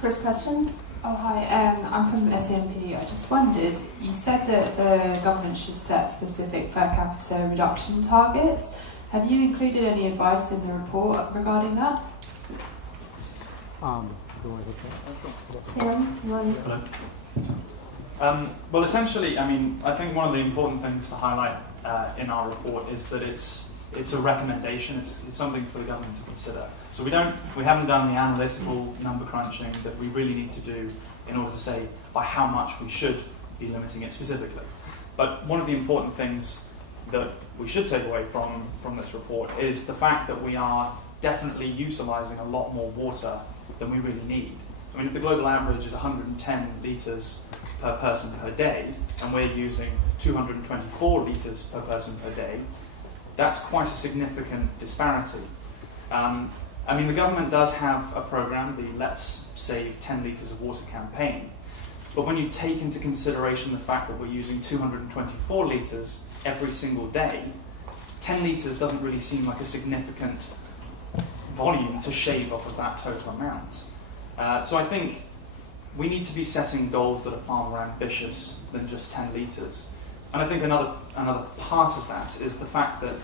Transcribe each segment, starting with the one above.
First question. Oh, hi. I'm from SNP. I just wondered, you said that the government should set specific per capita reduction targets. Have you included any advice in the report regarding that? Sam, you want to? Well, essentially, I think one of the important things to highlight in our report is that it's a recommendation. It's something for the government to consider. So we haven't done the analytical number crunching that we really need to do in order to say by how much we should be limiting it specifically. But one of the important things that we should take away from this report is the fact that we are definitely utilising a lot more water than we really need. If the global average is 110 litres per person per day, and we're using 224 litres per person per day, that's quite a significant disparity. The government does have a programme, the Let's Save 10 Litres of Water campaign, but when you take into consideration the fact that we're using 224 litres every single day, 10 litres doesn't really seem like a significant volume to shave off of that total amount. So I think we need to be setting goals that are far more ambitious than just 10 litres. And I think another part of that is the fact that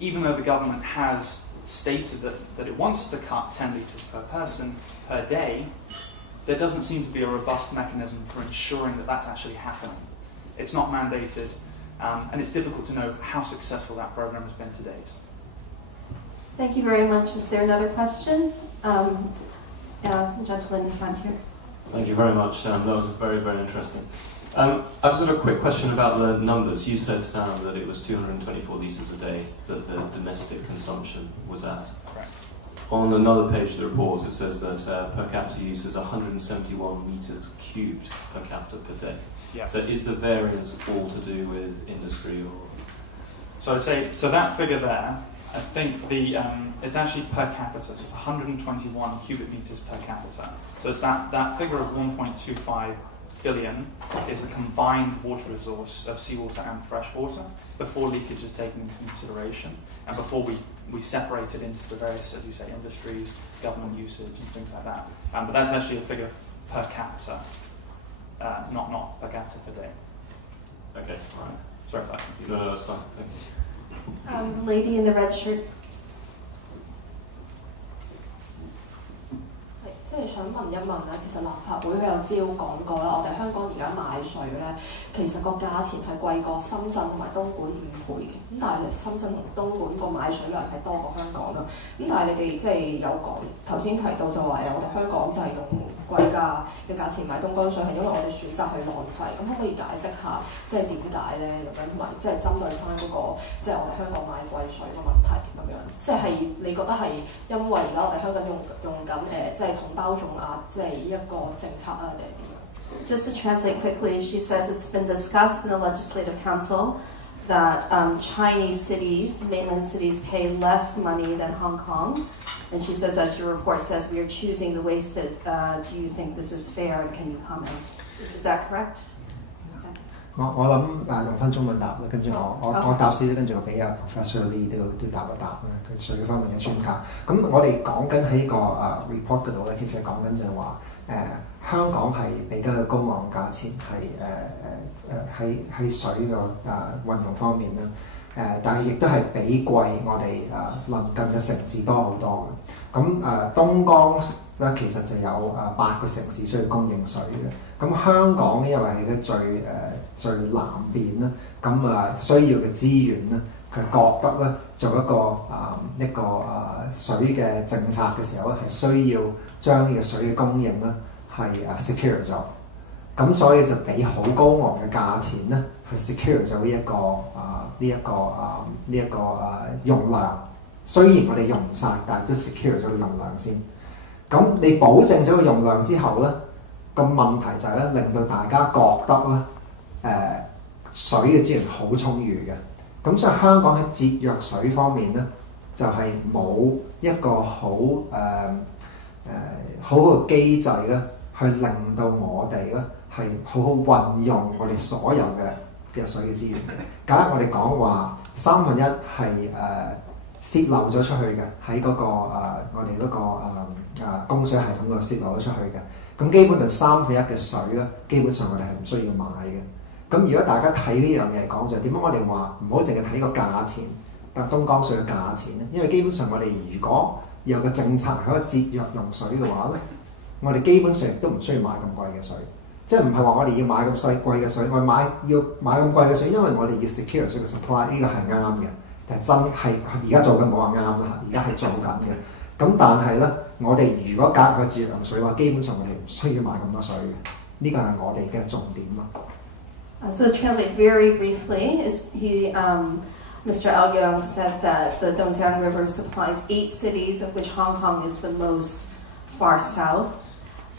even though the government has stated that it wants to cut 10 litres per person per day, there doesn't seem to be a robust mechanism for ensuring that that's actually happening. It's not mandated, and it's difficult to know how successful that programme has been to date. Thank you very much. Is there another question? Gentleman in front here. Thank you very much. That was very, very interesting. I've got a quick question about the numbers. You said, Sam, that it was 224 litres a day that the domestic consumption was at. Correct. On another page of the report, it says that per capita use is 171 metres cubed per capita per day. Yeah. So is the variance all to do with industry or? So I'd say, so that figure there, I think it's actually per capita, so it's 121 cubic metres per capita. So it's that figure of 1.25 billion is a combined water resource of seawater and freshwater before leakage is taken into consideration and before we separate it into the various, as you say, industries, government usage and things like that. But that's actually a figure per capita, not per capita per day. Okay, all right. Sorry about that. No, that's fine. Thank you. Lady in the red shirt. 即係想問一問咧，其實立法會佢有朝講過啦，我哋香港而家買水咧，其實個價錢係貴過深圳同埋東莞5倍嘅。咁但係其實深圳同東莞個買水量係多過香港啦。咁但係你哋即係有講頭先提到就話我哋香港就係用貴價嘅價錢買東江水，係因為我哋選擇去浪費。咁可唔可以解釋下即係點解咧咁樣，同埋即係針對翻嗰個即係我哋香港買貴水嘅問題咁樣？即係你覺得係因為而家我哋香港用緊即係同包種額即係一個政策啊，定係點樣 Just to translate quickly, she says it's been discussed in the Legislative Council that Chinese cities, mainland cities, pay less money than Hong Kong. And she says, as your report says, we are choosing the wasted. Do you think this is fair? And can you comment? Is that correct? 我諗用翻中文答啦，跟住我答先，跟住我俾阿 Professor Lee 都答一答啦，佢水方面嘅專家。咁我哋講緊喺個report 嗰度咧，其實講緊就係話香港係比較高昂價錢喺水嘅運用方面啦。但係亦都係比貴我哋鄰近嘅城市多好多嘅。咁東江咧其實就有8個城市需要供應水嘅。咁香港因為係嘅最南邊啦，咁需要嘅資源咧，佢覺得咧做一個水嘅政策嘅時候咧，係需要將呢個水嘅供應咧係secure 咗。咁所以就俾好高昂嘅價錢咧去 secure 咗呢一個容量。雖然我哋用唔晒，但係都 secure 咗個容量先。咁你保證咗個容量之後咧，個問題就係咧令到大家覺得咧水嘅資源好充裕嘅。咁所以香港喺節約水方面咧，就係冇一個好嘅機制咧，去令到我哋咧係好好運用我哋所有嘅水嘅資源嘅。假如我哋講話1/3係泄漏咗出去嘅，喺嗰個我哋嗰個供水系統度泄漏咗出去嘅。咁基本上1/3嘅水咧，基本上我哋係唔需要買嘅。咁如果大家睇呢樣嘢嚟講，就點解我哋話唔好淨係睇個價錢，但東江水嘅價錢咧？因為基本上我哋如果有個政策係可以節約用水嘅話咧，我哋基本上亦都唔需要買咁貴嘅水。即係唔係話我哋要買咁貴嘅水，我要買咁貴嘅水，因為我哋要 secure 水嘅 supply， 呢個係啱嘅。但係真係而家做緊冇話啱啦，而家係做緊嘅。咁但係咧，我哋如果隔個節約用水嘅話，基本上我哋唔需要買咁多水嘅。呢個係我哋嘅重點咯。So to translate very briefly, Mr. Ao Young said that the Dongjiang River supplies 8 cities, of which Hong Kong is the most far south,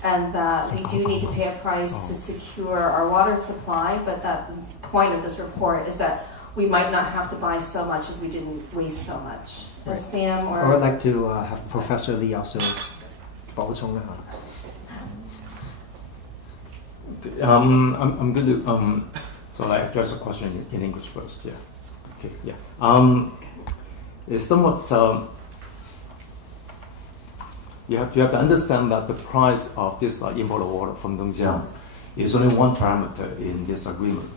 and that we do need to pay a price to secure our water supply, but that the point of this report is that we might not have to buy so much if we didn't waste so much. Right. Sam or... I would like to have Professor Lee also 補充一下。I'm going to so I address the question in English first. Yeah. Okay. Yeah. It's somewhat. You have to understand that the price of this imported water from Dongjiang is only one parameter in this agreement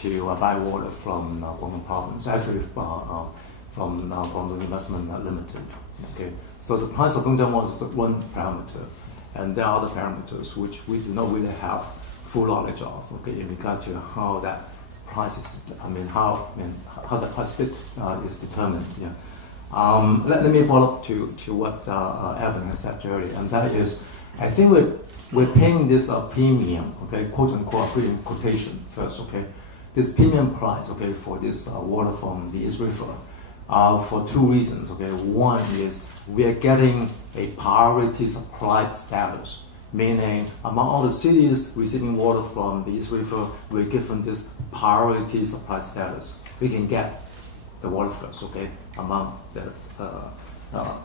to buy water from Guangdong Province. Actually, from Guangdong Investment Limited. Okay. So the price of Dongjiang water is one parameter, and there are other parameters which we do not really have full knowledge of, okay, in regard to how that price is, how the price fit is determined. Yeah. Let me follow up to what Evan has said earlier, and that is, I think we're paying this premium, okay, quote unquote, in quotation first, okay, this premium price, okay, for this water from the East River, for 2 reasons, okay. One is we are getting a priority supply status. Meaning, among all the cities receiving water from the East River, we're given this priority supply status. We can get the water first, okay, among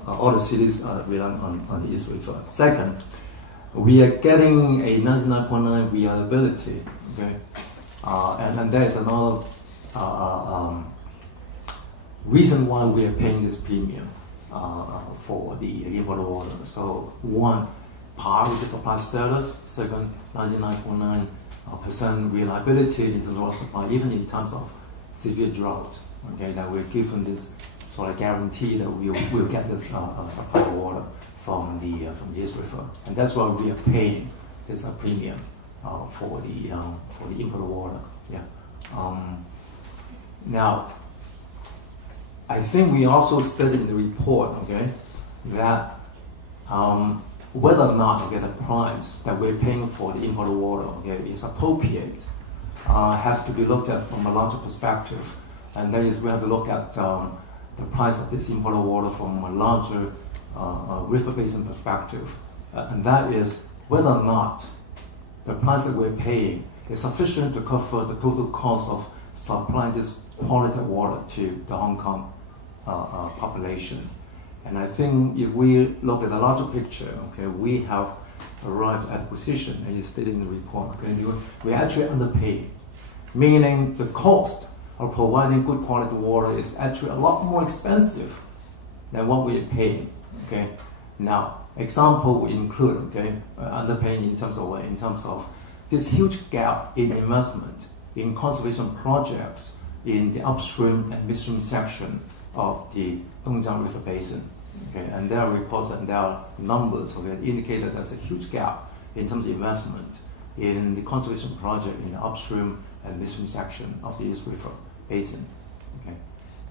all the cities relying on the East River. Second, we are getting a 99.9 reliability, okay, and there is another reason why we are paying this premium for the imported water. So, one, priority supply status. Second, 99.9% reliability in terms of water supply, even in terms of severe drought. Okay, that we're given this sort of guarantee that we'll get this supply of water from the East River, and that's why we are paying this premium for the imported water. Yeah. Now, I think we also studied in the report, okay, that whether or not, okay, the price that we're paying for the imported water, okay, is appropriate has to be looked at from a larger perspective, and that is we have to look at the price of this imported water from a larger river basin perspective, and that is whether or not the price that we're paying is sufficient to cover the total cost of supplying this quality water to the Hong Kong population. And I think if we look at the larger picture, okay, we have arrived at a position, as stated in the report, okay, we're actually underpaid, meaning the cost of providing good quality water is actually a lot more expensive than what we are paying. Okay, now example include, okay, underpaying in terms of what? In terms of this huge gap in investment in conservation projects in the upstream and midstream section of the Dongjiang River Basin. Okay, and there are reports and there are numbers, okay, that indicate that there's a huge gap in terms of investment in the conservation project in the upstream and midstream section of the East River Basin. Okay,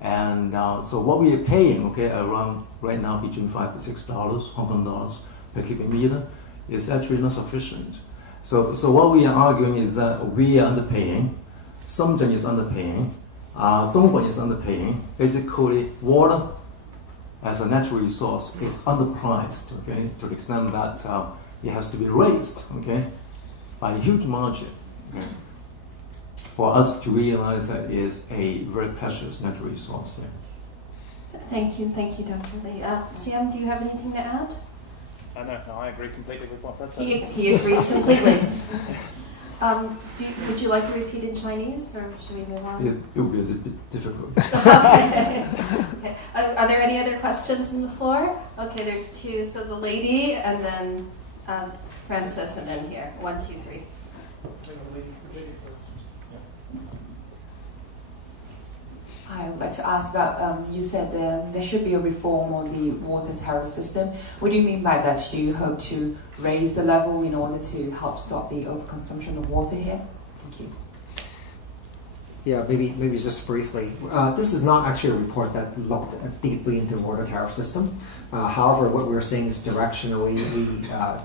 and so what we are paying, okay, around right now between $5 to $6 Hong Kong dollars per cubic meter is actually not sufficient. So what we are arguing is that we are underpaying, Shenzhen is underpaying, Dongguan is underpaying. Basically, water as a natural resource is underpriced, okay, to the extent that it has to be raised, okay, by a huge margin, okay, for us to realize that it is a very precious natural resource. Yeah. Thank you, Dr. Lee. Sam, do you have anything to add? No, I agree completely with what Fred said. He agrees completely. Would you like to repeat in Chinese, or should we move on? It will be a little bit difficult. Okay. Are there any other questions on the floor? Okay, there's 2. So the lady, and then Francis and then here. 1, 2, 3. I would like to ask about, you said there should be a reform on the water tariff system. What do you mean by that? Do you hope to raise the level in order to help stop the overconsumption of water here? Thank you. Yeah, maybe just briefly. This is not actually a report that looked deeply into the water tariff system. However, what we're seeing is directionally,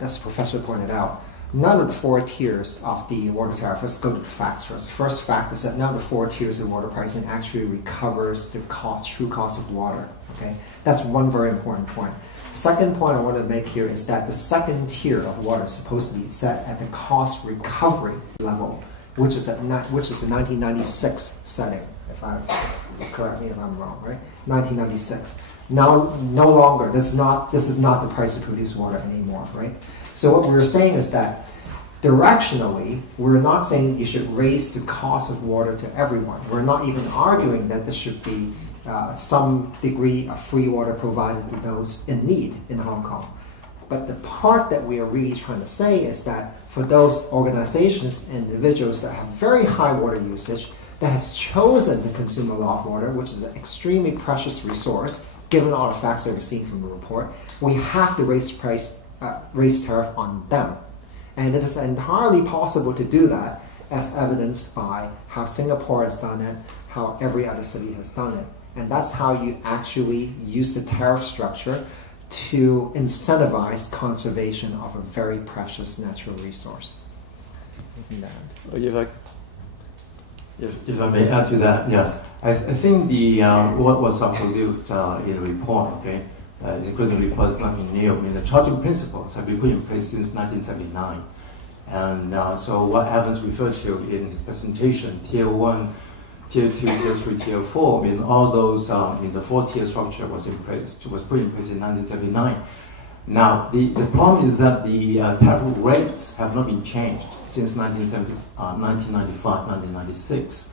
as the professor pointed out, none of the 4 tiers of the water tariff, let's go to the facts first. The first fact is that none of the 4 tiers of water pricing actually recovers the true cost of water. Okay, that's one very important point. Second point I want to make here is that the second tier of water is supposed to be set at the cost recovery level, which is the 1996 setting. Correct me if I'm wrong, right? 1996. Now, no longer. This is not the price to produce water anymore, right? So what we're saying is that directionally, we're not saying you should raise the cost of water to everyone. We're not even arguing that there should be some degree of free water provided to those in need in Hong Kong. But the part that we are really trying to say is that for those organizations and individuals that have very high water usage, that has chosen to consume a lot of water, which is an extremely precious resource, given all the facts that we've seen from the report, we have to raise tariff on them. And it is entirely possible to do that, as evidenced by how Singapore has done it, how every other city has done it. And that's how you actually use the tariff structure to incentivize conservation of a very precious natural resource. If I may add to that, yeah, I think what was produced in the report, okay, including the report is nothing new. I mean, the charging principles have been put in place since 1979. And so what Evans referred to in his presentation, Tier 1, Tier 2, Tier 3, Tier 4, I mean, all those, the 4-tier structure was put in place in 1979. Now, the problem is that the tariff rates have not been changed since 1995, 1996.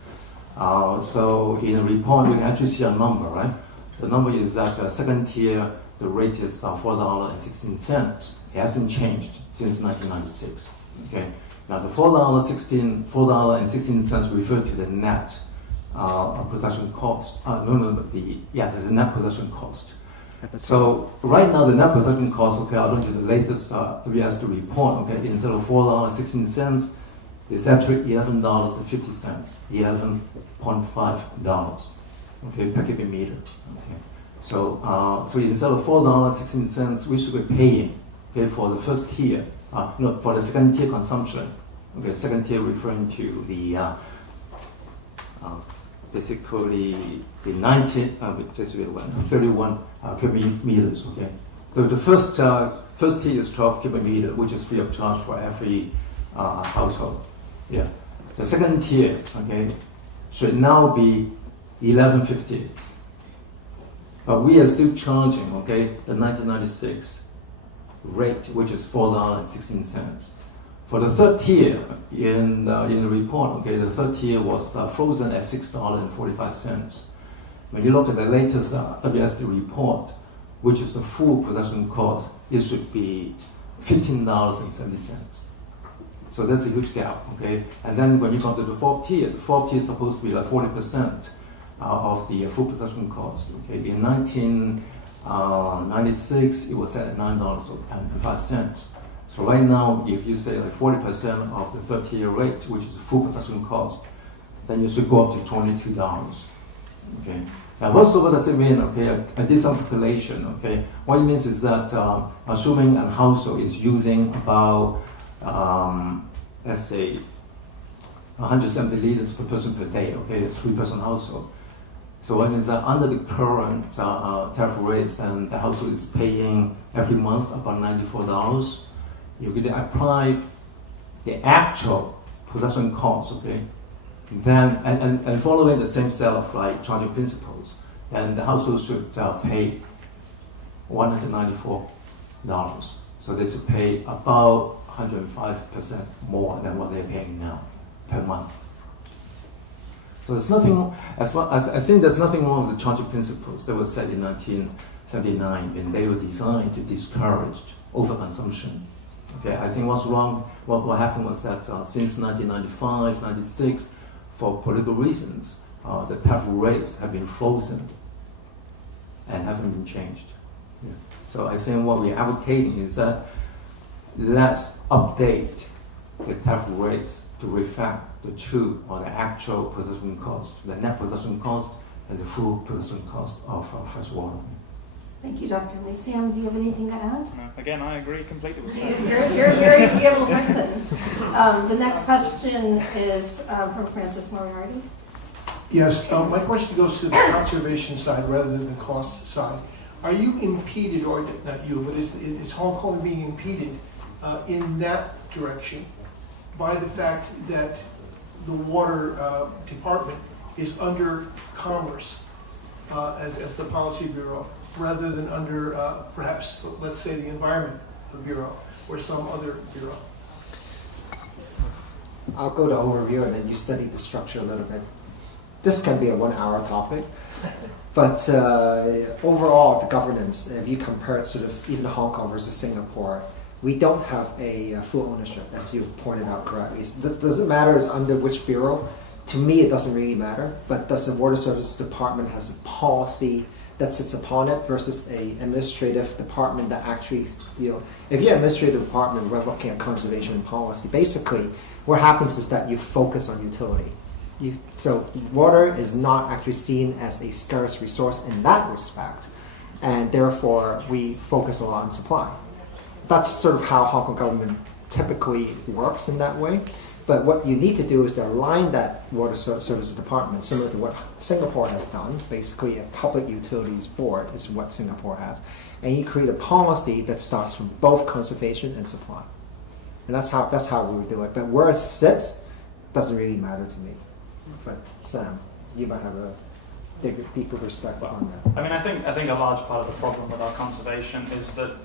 So in the report, you can actually see a number, right? The number is that second tier, the rate is $4.16. It hasn't changed since 1996. Okay. Now the $4.16 refer to the net production cost. The net production cost. So right now the net production cost, okay, according to the latest WSD report, okay, instead of $4.16, it's actually $11.50, $11.5, okay, per cubic meter. Okay. So instead of $4.16, we should be paying, okay, for the first tier, for the second tier consumption. Okay, second tier referring to the basically the 31 cubic meters. Okay, so the first tier is 12 cubic meter, which is free of charge for every household. Yeah, the second tier, okay, should now be $11.50. But we are still charging, okay, the 1996 rate, which is $4.16. For the third tier, in the report, okay, the third tier was frozen at $6.45. When you look at the latest WSD report, which is the full production cost, it should be $15.70. So that's a huge gap, okay? And then when you come to the fourth tier is supposed to be like 40% of the full production cost, okay? In 1996, it was at $9.05. So right now, if you say like 40% of the third tier rate, which is full production cost, then you should go up to $22. Okay. Now, what does it mean? Okay, I did some calculation. Okay, what it means is that assuming a household is using about, let's say, 170 liters per person per day. Okay, it's 3-person household. So what means that under the current tariff rates, then the household is paying every month about $94. You can apply the actual production cost, okay? Then and following the same set of like charging principles, then the household should pay $194. So they should pay about 105% more than what they're paying now per month. So there's nothing. I think there's nothing wrong with the charging principles that were set in 1979 when they were designed to discourage overconsumption. Okay, I think what's wrong, what happened was that since 1995, 96, for political reasons, the tariff rates have been frozen and haven't been changed. Yeah. So I think what we're advocating is that let's update the tariff rates to reflect the true or the actual production cost, the net production cost and the full production cost of fresh water. Thank you, Dr. Lee. Sam, do you have anything to add? Again, I agree completely with that. You're a very able person. The next question is from Francis Moriarty. Yes, my question goes to the conservation side rather than the cost side. Are you impeded, or not you, but is Hong Kong being impeded in that direction by the fact that the water department is under Commerce as the policy bureau, rather than under perhaps, let's say, the Environment Bureau or some other bureau? I'll go to overview and then you study the structure a little bit. This can be a 1-hour topic, but overall, the governance, if you compare it sort of even Hong Kong versus Singapore, we don't have a full ownership, as you pointed out correctly. Does it matter is under which bureau? To me, it doesn't really matter, but does the Water Services Department has a policy that sits upon it versus a administrative department that actually, if you're an administrative department, we're looking at conservation policy. Basically, what happens is that you focus on utility. So water is not actually seen as a scarce resource in that respect, and therefore we focus a lot on supply. That's sort of how Hong Kong government typically works in that way. But what you need to do is to align that water services department, similar to what Singapore has done. Basically, a public utilities board is what Singapore has. And you create a policy that starts from both conservation and supply. And that's how we would do it. But where it sits doesn't really matter to me. But Sam, you might have a deeper perspective on that. I mean, I think a large part of the problem with our conservation is that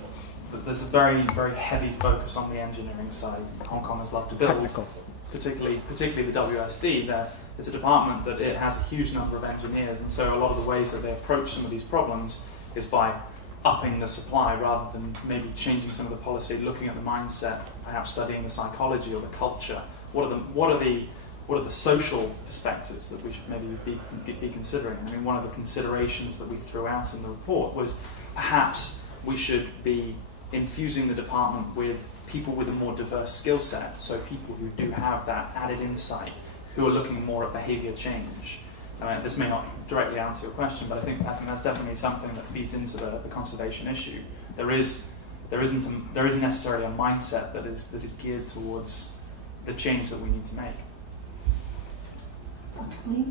there's a very, very heavy focus on the engineering side. Hong Kong has loved to build. Technical. Particularly the WSD, there is a department that it has a huge number of engineers, and so a lot of the ways that they approach some of these problems is by upping the supply rather than maybe changing some of the policy, looking at the mindset, perhaps studying the psychology or the culture. What are the social perspectives that we should maybe be considering? I mean, one of the considerations that we threw out in the report was perhaps we should be infusing the department with people with a more diverse skill set, so people who do have that added insight, who are looking more at behaviour change. This may not directly answer your question, but I think that's definitely something that feeds into the conservation issue. There isn't necessarily a mindset that is geared towards the change that we need to make.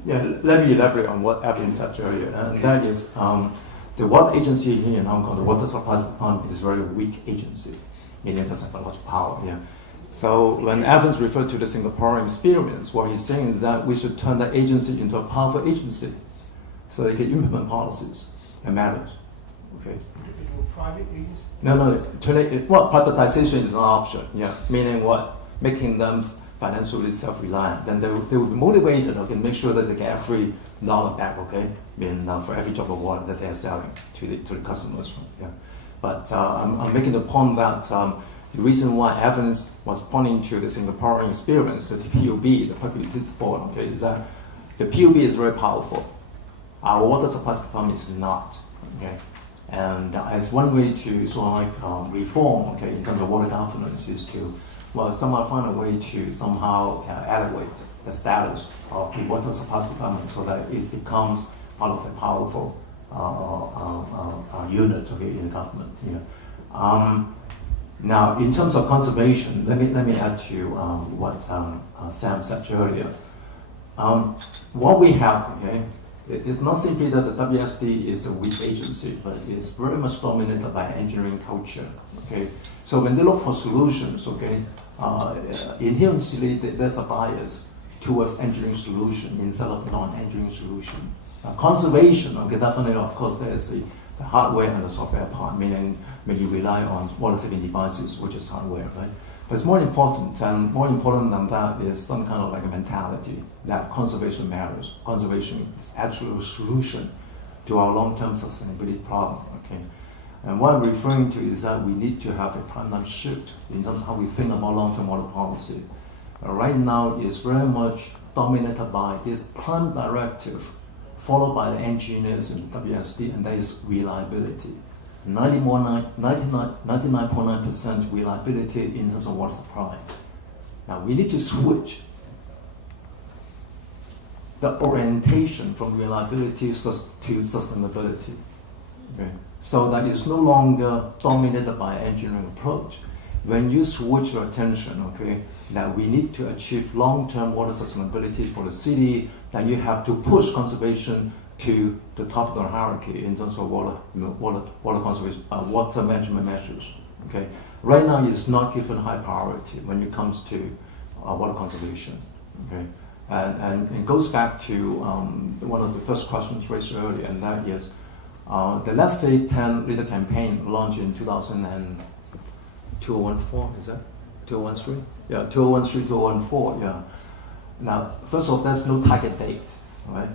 Yeah, let me elaborate on what Evelyn said earlier, and that is the water agency here in Hong Kong, the Water Supplies Department, is a very weak agency. Meaning it doesn't have a lot of power. Yeah. So when Evans referred to the Singaporean experience, what he's saying is that we should turn that agency into a powerful agency, so they can implement policies and matters. Okay. Private agency? No. Privatization is an option. Yeah. Meaning what? Making them financially self-reliant. Then they will be motivated. Okay, make sure that they get every dollar back. Okay, for every drop of water that they are selling to the customers. Yeah. But I'm making the point that the reason why Evans was pointing to the Singaporean experience, the PUB, the Public Utilities Board, okay, is that the PUB is very powerful. Our water supply department is not. Okay, and as one way to sort of reform, okay, in terms of water governance, is to somehow find a way to somehow elevate the status of the water supply department so that it becomes part of the powerful unit in the government. Yeah. Now, in terms of conservation, let me add to what Sam said earlier. What we have, okay, it's not simply that the WSD is a weak agency, but it's very much dominated by engineering culture. Okay, so when they look for solutions, okay, inherently there's a bias towards engineering solution instead of non-engineering solution. Conservation, okay, definitely, of course, there's the hardware and the software part, meaning you rely on water-saving devices, which is hardware, right? But it's more important, and more important than that is some kind of like a mentality that conservation matters. Conservation is actually a solution to our long-term sustainability problem, okay? And what I'm referring to is that we need to have a paradigm shift in terms of how we think about long-term water policy. Right now, it's very much dominated by this plan directive, followed by the engineers and WSD, and that is reliability. 99.9% reliability in terms of water supply. Now, we need to switch the orientation from reliability to sustainability. Okay? So that it's no longer dominated by engineering approach. When you switch your attention, okay, that we need to achieve long-term water sustainability for the city, then you have to push conservation to the top of the hierarchy in terms of water conservation, water management measures. Okay, right now it's not given high priority when it comes to water conservation. Okay, and it goes back to one of the first questions raised earlier, and that is the Let's Say 10 Liter campaign launched in 2014, is that 2013? Yeah, 2013, 2014. Yeah. Now, first of all, there's no target date, right?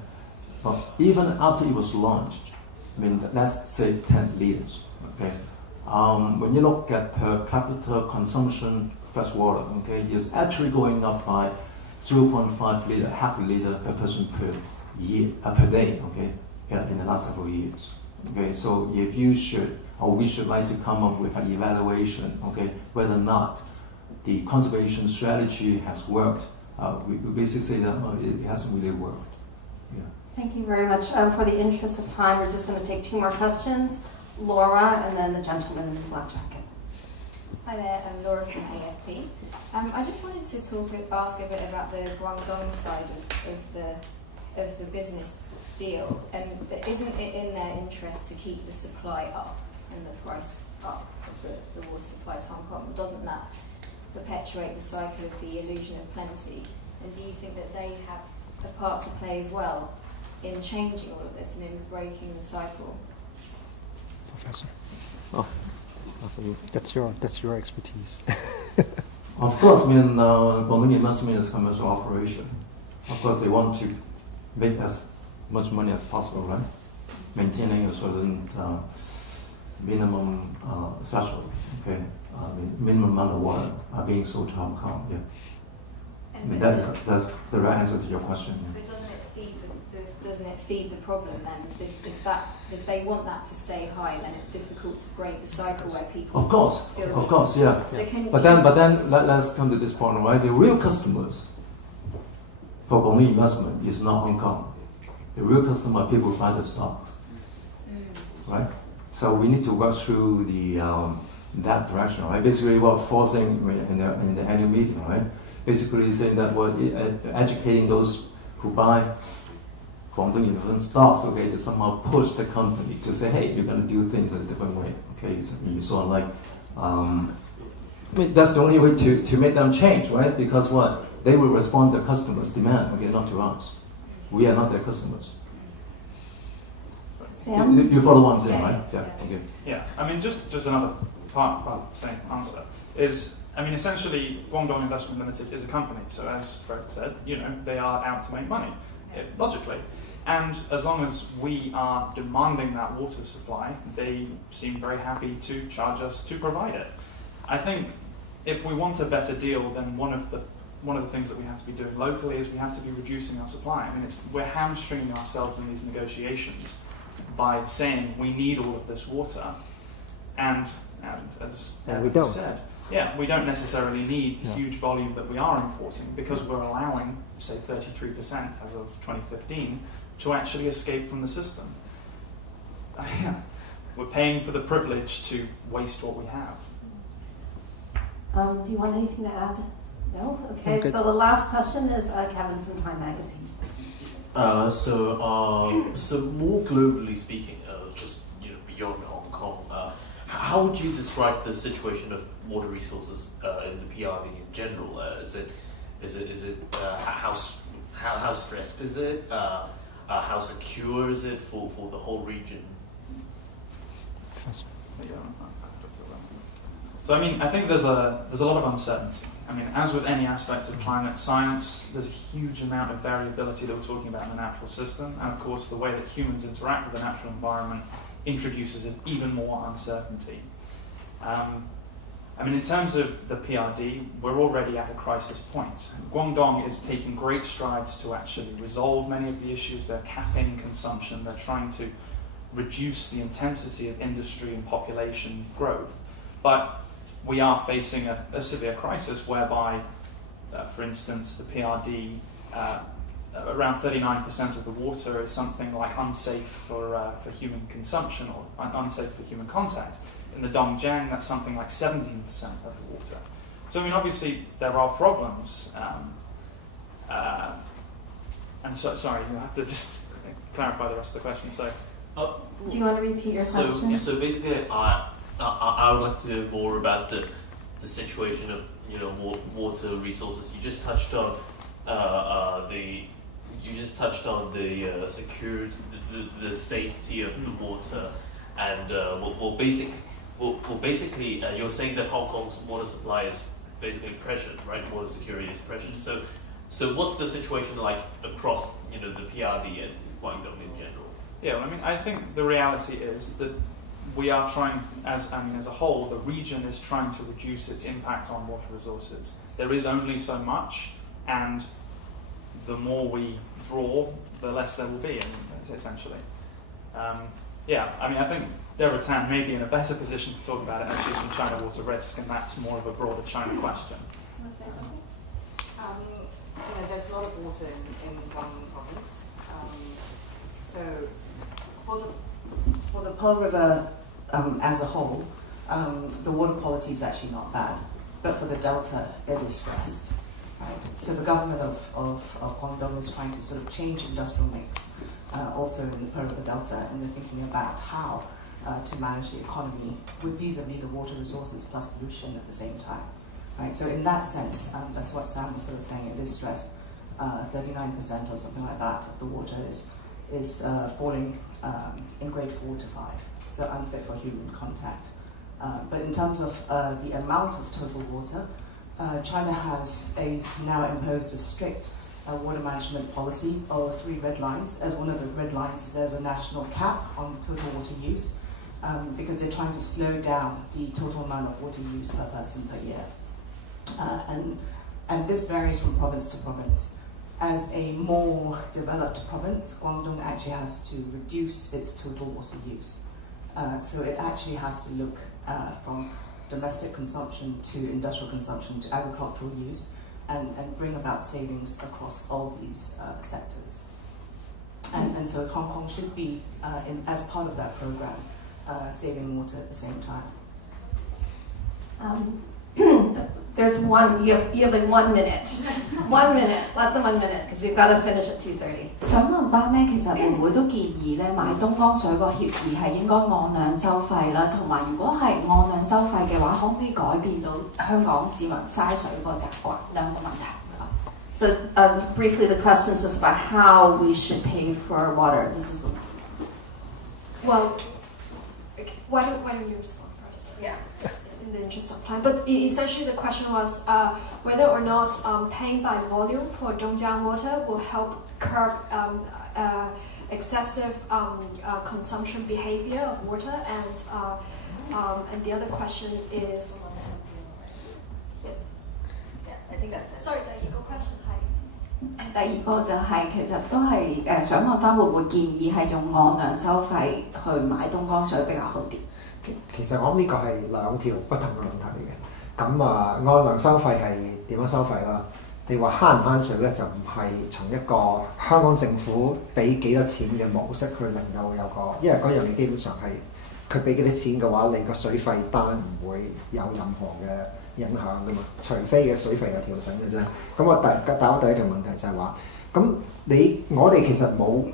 But even after it was launched, I mean, let's say 10 liters, okay? When you look at per capita consumption fresh water, okay, it's actually going up by 0.5 liter, half a liter per person per year, per day, okay, yeah, in the last several years. Okay, so if you should, or we should like to come up with an evaluation, okay, whether or not the conservation strategy has worked, we basically say that it hasn't really worked. Yeah. Thank you very much. For the interest of time, we're just going to take 2 more questions. Laura, and then the gentleman in the black jacket. Hi there, I'm Laura from AFP. I just wanted to ask a bit about the Guangdong side of the business deal, and isn't it in their interest to keep the supply up and the price up of the water supply to Hong Kong? Doesn't that perpetuate the cycle of the illusion of plenty? And do you think that they have a part to play as well in changing all of this and in breaking the cycle? Professor. Oh, that's your expertise. Of course, I mean, Guangdong investment is commercial operation. Of course, they want to make as much money as possible, right? Maintaining a certain minimum threshold, okay? Minimum amount of water being sold to Hong Kong, yeah. And that's the right answer to your question. Yeah. But doesn't it feed the problem then? So if they want that to stay high, then it's difficult to break the cycle where people. Of course, yeah. So but then let's come to this point, right? The real customers for Guangdong investment is not Hong Kong. The real customer are people who buy the stocks, right? So we need to work through the that direction, right? Basically, we're forcing in the annual meeting, right? Basically, saying that we're educating those who buy Guangdong investment stocks, okay, to somehow push the company to say, hey, you're going to do things in a different way, okay? So you sort of like, I mean, that's the only way to make them change, right? Because what? They will respond to customers' demand, okay, not to us. We are not their customers. Sam? You follow what I'm saying, right? Yeah, okay. Yeah, I mean, just another part of the same answer is, I mean, essentially, Guangdong Investment Limited is a company. So as Fred said, you know, they are out to make money, logically. And as long as we are demanding that water supply, they seem very happy to charge us to provide it. I think if we want a better deal, then one of the things that we have to be doing locally is we have to be reducing our supply. I mean, we're hamstringing ourselves in these negotiations by saying we need all of this water, and as we don't. said, yeah, we don't necessarily need the huge volume that we are importing because we're allowing, say, 33% as of 2015 to actually escape from the system. We're paying for the privilege to waste what we have. Do you want anything to add? No? Okay, so the last question is Kevin from Time Magazine. So more globally speaking, just beyond Hong Kong, how would you describe the situation of water resources in the PRV in general? Is it how stressed is it? How secure is it for the whole region? So I mean, I think there's a lot of uncertainty. I mean, as with any aspects of climate science, there's a huge amount of variability that we're talking about in the natural system, and of course the way that humans interact with the natural environment introduces even more uncertainty. In terms of the PRD, we're already at a crisis point. Guangdong is taking great strides to actually resolve many of the issues. They're capping consumption. They're trying to reduce the intensity of industry and population growth. But we are facing a severe crisis whereby, for instance, the PRD, around 39% of the water is something like unsafe for human consumption or unsafe for human contact. In the Dongjiang, that's something like 17% of the water. So, obviously, there are problems. And so, sorry, you have to just clarify the rest of the question. So, do you want to repeat your question? So basically, I would like to know more about the situation of water resources. You just touched on the security, the safety of the water, and basically, you're saying that Hong Kong's water supply is basically pressured, right? Water security is pressured. So what's the situation like across, the PRD and Guangdong in general? Yeah, I think the reality is that we are trying, as a whole, the region is trying to reduce its impact on water resources. There is only so much, and the more we draw, the less there will be, essentially. I think Deborah Tan may be in a better position to talk about it as she's from China Water Risk, and that's more of a broader China question. Want to say something? There's a lot of water in Guangdong province. So for the Pearl River as a whole, the water quality is actually not bad, but for the delta, it is stressed. Right? So the government of Guangdong is trying to sort of change industrial mix, also in the Pearl River Delta, and they're thinking about how to manage the economy with vis-a-vis the water resources plus pollution at the same time. Right? So in that sense, that's what Sam was sort of saying, it is stressed. 39% or something like that of the water is falling in grade 4 to 5, so unfit for human contact. But in terms of the amount of total water, China has now imposed a strict water management policy of 3 red lines. As one of the red lines is there's a national cap on total water use, because they're trying to slow down the total amount of water used per person per year. And this varies from province to province. As a more developed province, Guangdong actually has to reduce its total water use. So it actually has to look from domestic consumption to industrial consumption to agricultural use and bring about savings across all these sectors. And so Hong Kong should be, as part of that program, saving water at the same time. There's you have like 1 minute. 1 minute, less than 1 minminute, because we've got to finish at 2:30. 想問翻咧，其實會唔會都建議咧買東江水個協議係應該按量收費啦，同埋如果係按量收費嘅話，可唔可以改變到香港市民嘥水個習慣？兩個問題。So briefly, the question is just about how we should pay for water. Well, why don't you respond first? Yeah. In the interest of time, but essentially the question was whether or not paying by volume for Dongjiang water will help curb excessive consumption behavior of water, and the other question is. Yeah, I think that's it. Sorry, 第二個 question 係。第二個就係其實都係想問翻會唔會建議係用按量收費去買東江水比較好啲？其實我諗呢個係兩條不同嘅問題嚟嘅。咁按量收費係點樣收費啦？你話慳唔慳水咧，就唔係從一個香港政府俾幾多錢嘅模式去令到有個，因為嗰樣嘢基本上係佢俾幾多錢嘅話，你個水費單唔會有任何嘅影響噶嘛，除非嘅水費有調整嘅啫。咁我第一條問題就係話，咁我哋其實冇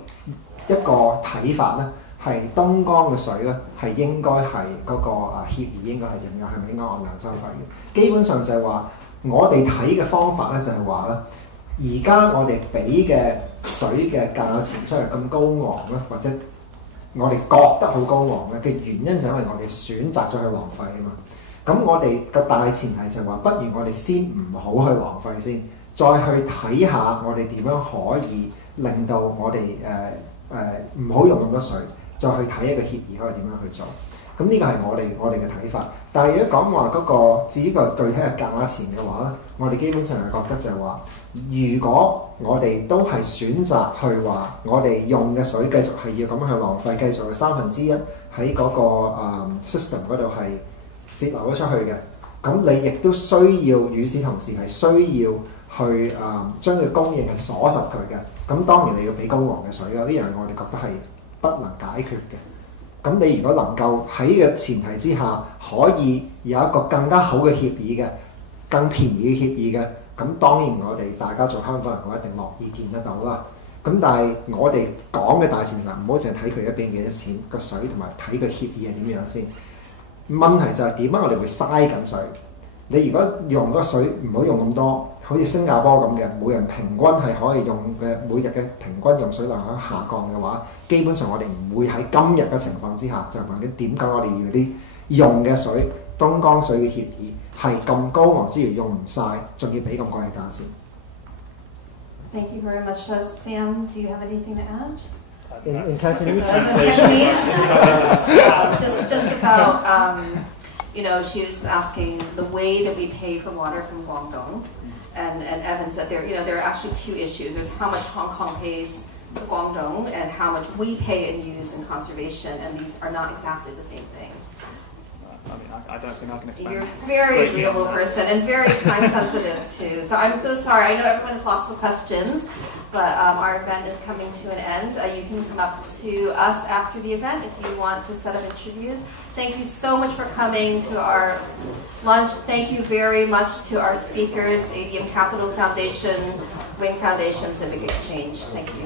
一個睇法咧。係東江嘅水咧，係應該係嗰個協議應該係點樣？係咪應該按量收費嘅？基本上就係話，我哋睇嘅方法咧就係話咧，而家我哋俾嘅水嘅價錢雖然咁高昂咧，或者我哋覺得好高昂咧嘅原因就係因為我哋選擇咗去浪費啊嘛。咁我哋個大前提就係話，不如我哋先唔好去浪費先，再去睇下我哋點樣可以令到我哋唔好用咁多水。再去睇一個協議可以點樣去做。咁呢個係我哋嘅睇法。但係如果講話嗰個至於個具體嘅價錢嘅話咧，我哋基本上係覺得就係話，如果我哋都係選擇去話，我哋用嘅水繼續係要咁樣去浪費，繼續係1/3喺嗰個system 嗰度係泄漏咗出去嘅，咁你亦都需要與此同時係需要去將佢供應係鎖實佢嘅。咁當然你要俾高昂嘅水啦，呢樣我哋覺得係不能解決嘅。咁你如果能夠喺呢個前提之下，可以有一個更加好嘅協議嘅，更便宜嘅協議嘅，咁當然我哋大家做香港人嘅話一定樂意見得到啦。咁但係我哋講嘅大前提唔好淨係睇佢一邊幾多錢個水，同埋睇個協議係點樣先。問題就係點解我哋會嘥緊水？你如果用嗰個水唔好用咁多，好似新加坡咁嘅，每人平均係可以用嘅每日嘅平均用水量喺下降嘅話，基本上我哋唔會喺今日嘅情況之下就問緊點解我哋要啲用嘅水東江水嘅協議係咁高昂之餘用唔晒，仲要俾咁貴嘅價錢。Thank you very much. Sam, do you have anything to add? In Cantonese? Just about, she was asking the way that we pay for water from Guangdong. And Evan said there are actually two issues. There's how much Hong Kong pays to Guangdong and how much we pay and use in conservation, and these are not exactly the same thing. I don't think I can explain. You're a very agreeable person and very time sensitive too. So I'm so sorry. I know everyone has lots of questions, but our event is coming to an end. You can come up to us after the event if you want to set up interviews. Thank you so much for coming to our lunch. Thank you very much to our speakers, ADM Capital Foundation, Wing Foundation, Civic Exchange. Thank you.